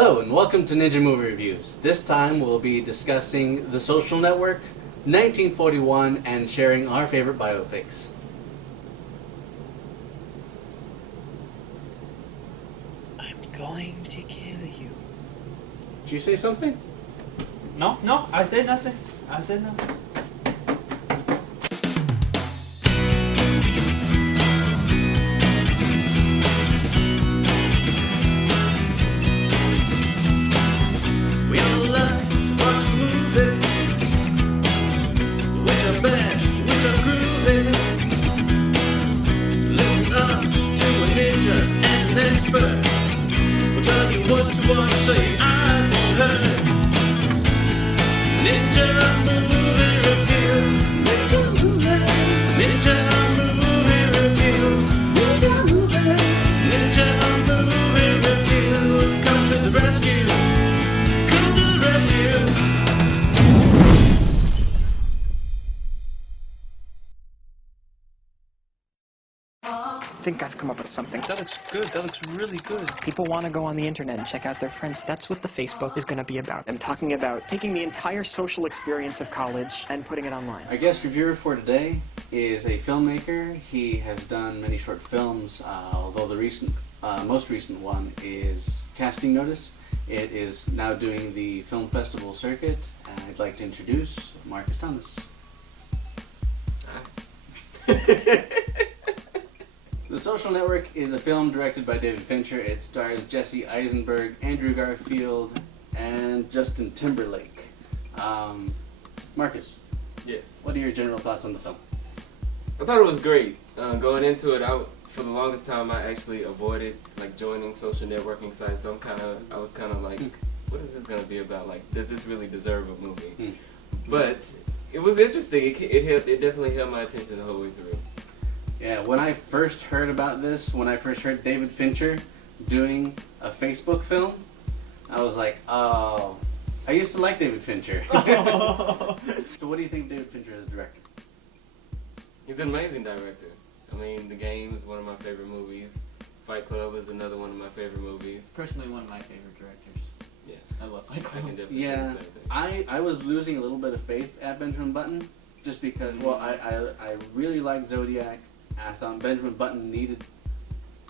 Hello and welcome to Ninja Movie Reviews. This time we'll be discussing The Social Network, 1941, and sharing our favorite biopics. I'm going to kill you. Did you say something? No, I said nothing. I said nothing. We all like to watch a movie, which are bad, which are groovy. So listen up to a ninja and an expert. We'll tell you what you want so your eyes won't hurt. Ninja movie review. Ninja movie review. Ninja movie review. Come to the rescue. Come to the rescue. I think I've come up with something. That looks good. That looks really good. People want to go on the internet and check out their friends. That's what the Facebook is going to be about. I'm talking about taking the entire social experience of college and putting it online. Our guest reviewer for today is a filmmaker. He has done many short films, although the most recent one is Casting Notice. It is now doing the film festival circuit, and I'd like to introduce Marcus Thomas. The Social Network is a film directed by David Fincher. It stars Jesse Eisenberg, Andrew Garfield, and Justin Timberlake. Marcus, Yes. what are your general thoughts on the film? I thought it was great. Going into it, for the longest time, I actually avoided joining social networking sites. So I was kind of like, what is this going to be about? Like, does this really deserve a movie? But it was interesting. It definitely held my attention the whole way through. Yeah, when I first heard about this, when I first heard David Fincher doing a Facebook film, I was like, oh, I used to like David Fincher. So what do you think of David Fincher as a director? He's an amazing director. I mean, The Game is one of my favorite movies. Fight Club is another one of my favorite movies. Personally, one of my favorite directors. Yeah. I love Fight I Club. can definitely say Yeah, the same thing. I was losing a little bit of faith at Benjamin Button, just because, well, I really liked Zodiac. I thought Benjamin Button needed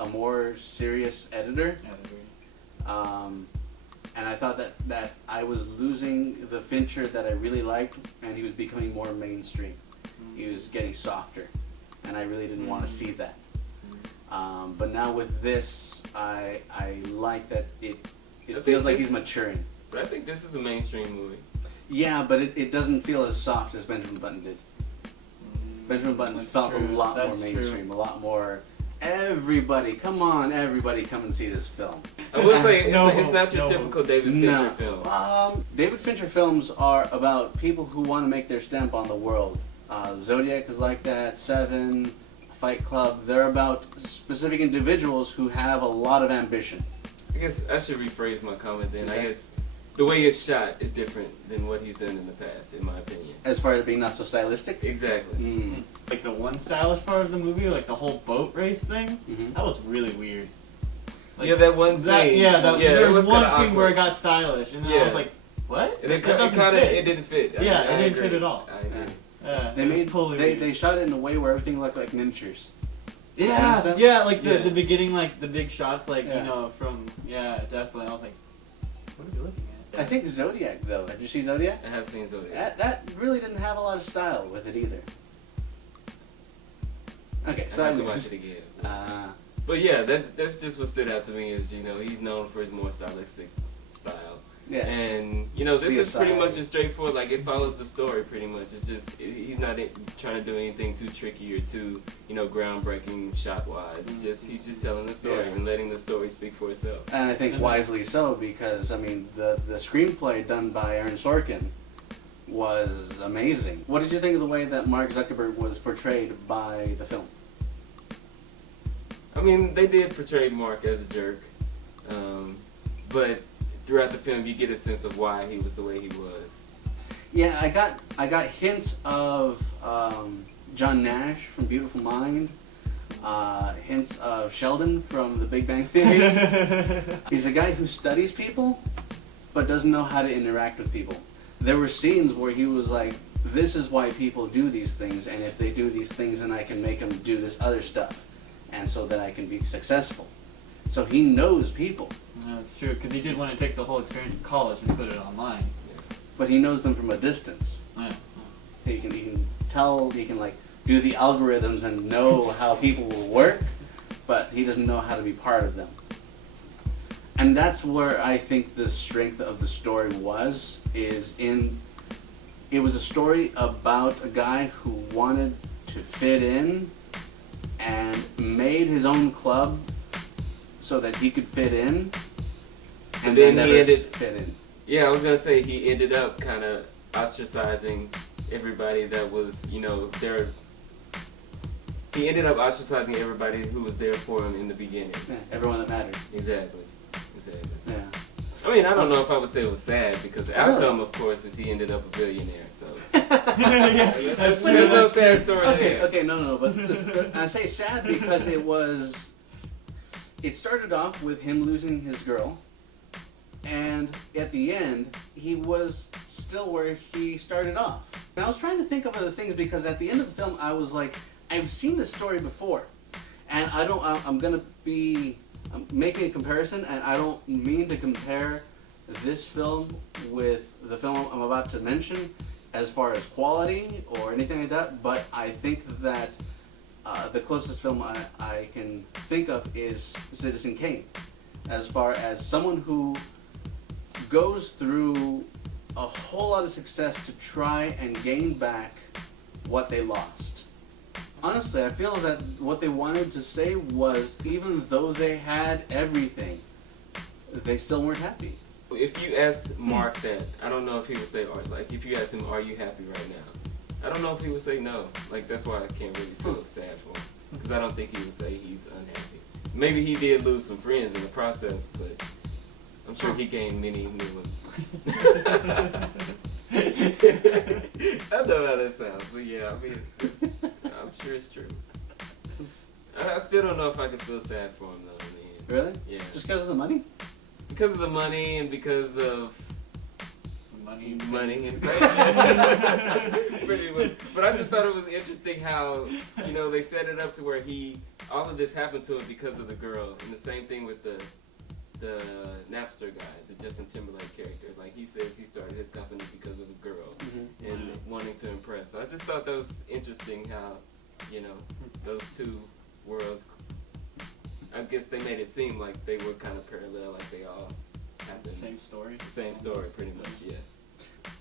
a more serious editor. And I thought that I was losing the Fincher that I really liked, and he was becoming more mainstream. He was getting softer, and I really didn't want to see that. But now with this, I like that it feels like he's maturing. But I think this is a mainstream movie. Yeah, but it doesn't feel as soft as Benjamin Button did. Benjamin Button felt a lot more mainstream, a lot more. Everybody come and see this film. I will say, it's not your typical David Fincher film. David Fincher films are about people who want to make their stamp on the world. Zodiac is like that, Seven, Fight Club. They're about specific individuals who have a lot of ambition. I guess I should rephrase my comment then. Okay. I guess the way it's shot is different than what he's done in the past, in my opinion. As far as being not so stylistic? Exactly. Like the one stylish part of the movie, like the whole boat race thing, that was really weird. Like, Yeah, that one scene. There was one kinda scene where it awkward. got stylish, and then I Yeah. was like, what? And it That doesn't fit. it didn't fit. Yeah, I it didn't agree. fit at all. I agree. Yeah, They it was made totally weird. they shot it in a way where everything looked like miniatures. Yeah, like the beginning, like the big shots, like Yeah. you know, from definitely. I was like, what are we looking at? I think Zodiac, though. Did you see Zodiac? I have seen Zodiac. That really didn't have a lot of style with it either. Okay, so Not too much to give. But yeah, that's just what stood out to me is, he's known for his more stylistic style. yeah. And, this is CSI. pretty much a straightforward, it follows the story pretty much. It's just, he's not trying to do anything too tricky or too, groundbreaking shot-wise. It's just, he's just telling the story and letting the story speak for itself. And I think wisely so, because the screenplay done by Aaron Sorkin was amazing. What did you think of the way that Mark Zuckerberg was portrayed by the film? I mean, they did portray Mark as a jerk, but throughout the film you get a sense of why he was the way he was. Yeah, I got hints of John Nash from Beautiful Mind, hints of Sheldon from The Big Bang Theory. He's a guy who studies people, but doesn't know how to interact with people. There were scenes where he was like, this is why people do these things, and if they do these things, then I can make them do this other stuff, and so that I can be successful. So he knows people. That's true, because he did want to take the whole experience of college and put it online. But he knows them from a distance. Yeah. He can tell, he can like do the algorithms and know how people will work, but he doesn't know how to be part of them. And that's where I think the strength of the story it was a story about a guy who wanted to fit in and made his own club so that he could fit in, and then never he ended fit in. Yeah, I was gonna say he ended up kind of ostracizing everybody that was, there. He ended up ostracizing everybody who was there for him in the beginning. Yeah, everyone that mattered. Exactly. Yeah. I mean, I don't know if I would say it was sad, because the outcome, of course, is he ended up a billionaire. So there's no sad story there. Okay, no. But I say sad because it started off with him losing his girl, and at the end, he was still where he started off. And I was trying to think of other things, because at the end of the film, I was like, I've seen this story before, and I'm making a comparison, and I don't mean to compare this film with the film I'm about to mention as far as quality or anything like that, but I think that the closest film I can think of is Citizen Kane, as far as someone who goes through a whole lot of success to try and gain back what they lost. Honestly, I feel that what they wanted to say was, even though they had everything, they still weren't happy. If you ask Mark that, I don't know if he would say, like, if you ask him, are you happy right now? I don't know if he would say no. Like, that's why I can't really feel sad for him, because I don't think he would say he's unhappy. Maybe he did lose some friends in the process, but I'm sure he gained many new ones. I know how that sounds, but yeah, I mean, I'm sure it's true. I still don't know if I can feel sad for him, though. I mean, Really? Yeah. Just because of the money? Because of the money and because of money and fame. Pretty much. But I just thought it was interesting how, they set it up to where all of this happened to him because of the girl. And the same thing with the Napster guy, the Justin Timberlake character. Like, he says he started his company because of a girl and wanting to impress. So I just thought that was interesting how, those two worlds, I guess they made it seem like they were kind of parallel, like they all happened. Same story? Same story, pretty much, yeah.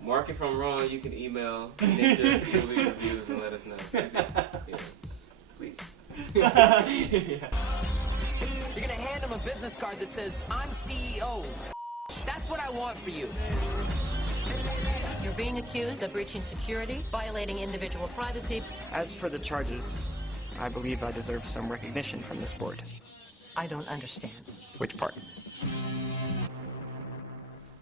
Mark, if I'm wrong, you can email ninjamoviereviews and let us know. Yeah. Please. Yeah. You're gonna hand him a business card that says, I'm CEO. That's what I want for you. You're being accused of breaching security, violating individual privacy. As for the charges, I believe I deserve some recognition from this board. I don't understand. Which part?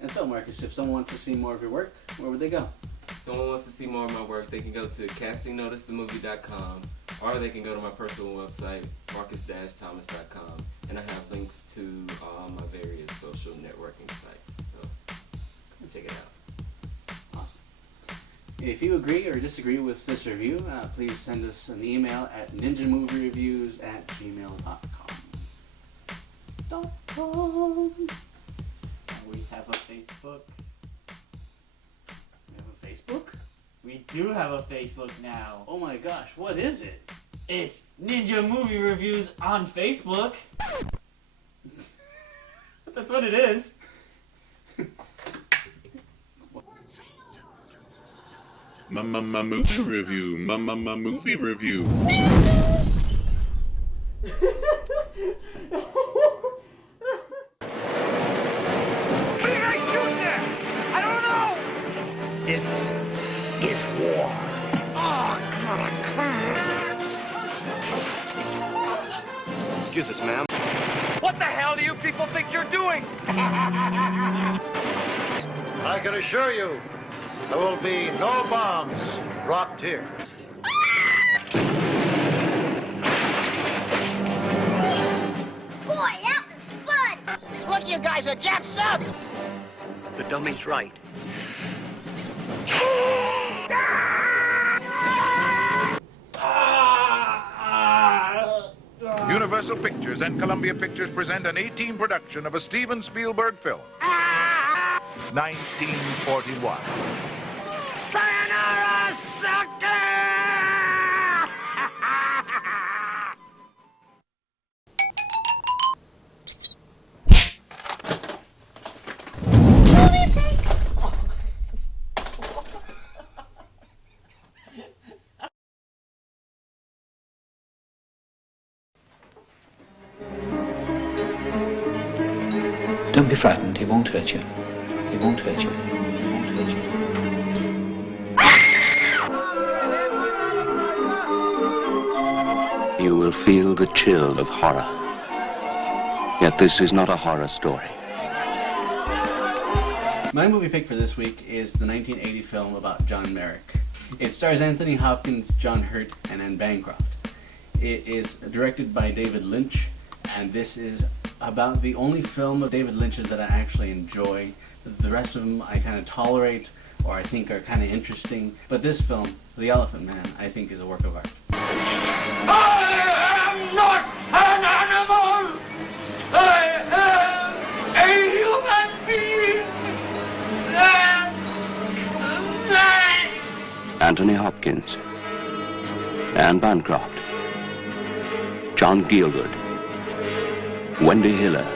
And so, Marcus, if someone wants to see more of your work, where would they go? If someone wants to see more of my work, they can go to castingnoticethemovie.com, or they can go to my personal website, marcus-thomas.com, and I have links to all my various social networking sites. So, come check it out. Awesome. If you agree or disagree with this review, please send us an email at ninjamoviereviews@gmail.com. We have a Facebook. We have a Facebook? We do have a Facebook now. Oh my gosh, what is it? It's Ninja Movie Reviews on Facebook. That's what it is. My movie review. My movie review. This is war. Excuse us, ma'am. What the hell do you people think you're doing? I can assure you, there will be no bombs dropped here. you guys are Jap subs! The dummy's right. Universal Pictures and Columbia Pictures present an 18 production of a Steven Spielberg film. 1941. Sayonara, sucker! Don't be frightened, he won't hurt you. He won't hurt you. He won't hurt you. You will feel the chill of horror. Yet this is not a horror story. My movie pick for this week is the 1980 film about John Merrick. It stars Anthony Hopkins, John Hurt, and Anne Bancroft. It is directed by David Lynch, and this is about the only film of David Lynch's that I actually enjoy. The rest of them I kind of tolerate, or I think are kind of interesting. But this film, The Elephant Man, I think is a work of art. I am not an animal! I am a human being! Anthony Hopkins, Anne Bancroft, John Gielgud, Wendy Hiller,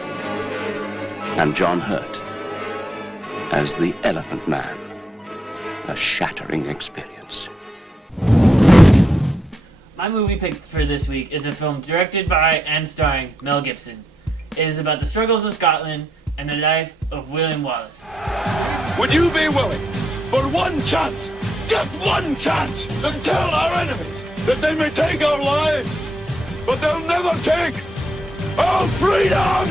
and John Hurt as the Elephant Man. A shattering experience. My movie pick for this week is a film directed by and starring Mel Gibson. It is about the struggles of Scotland and the life of William Wallace. Would you be willing, for one chance, just one chance, to tell our enemies that they may take our lives, but they'll never take our freedom?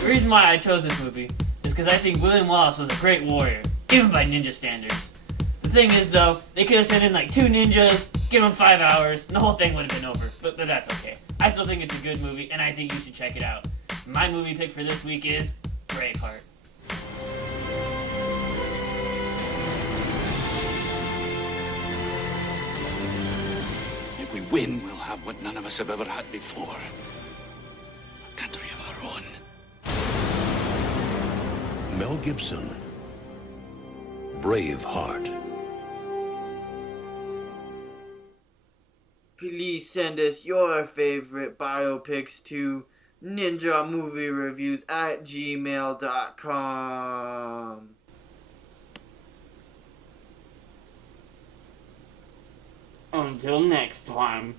The reason why I chose this movie is because I think William Wallace was a great warrior, even by ninja standards. The thing is, though, they could have sent in like 2 ninjas, give them 5 hours, and the whole thing would have been over. But that's okay. I still think it's a good movie, and I think you should check it out. My movie pick for this week is Braveheart. If we win, we'll have what none of us have ever had before. A country of our own. Mel Gibson. Braveheart. Please send us your favorite biopics to ninjamoviereviews@gmail.com. Until next time.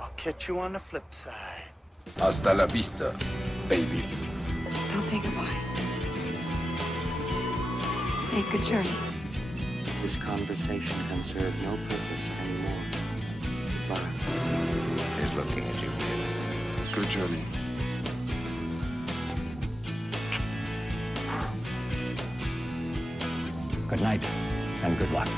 I'll catch you on the flip side. Hasta la vista, baby. Don't say goodbye. Say good journey. This conversation can serve no purpose anymore. Goodbye. He's looking at you, kid. Good journey. Good night, and good luck.